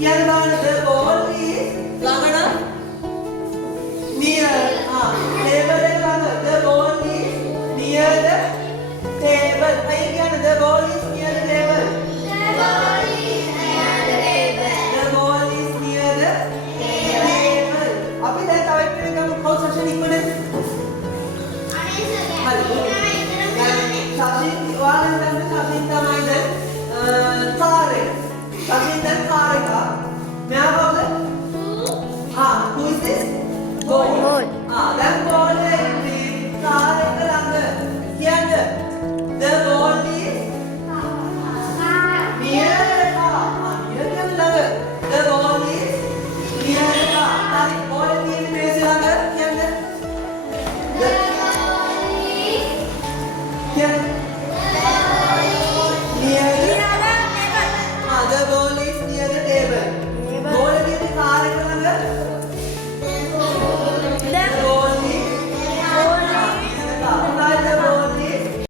Yan man, the ball is Langana near. Table and the ball is near the table. Again, the ball is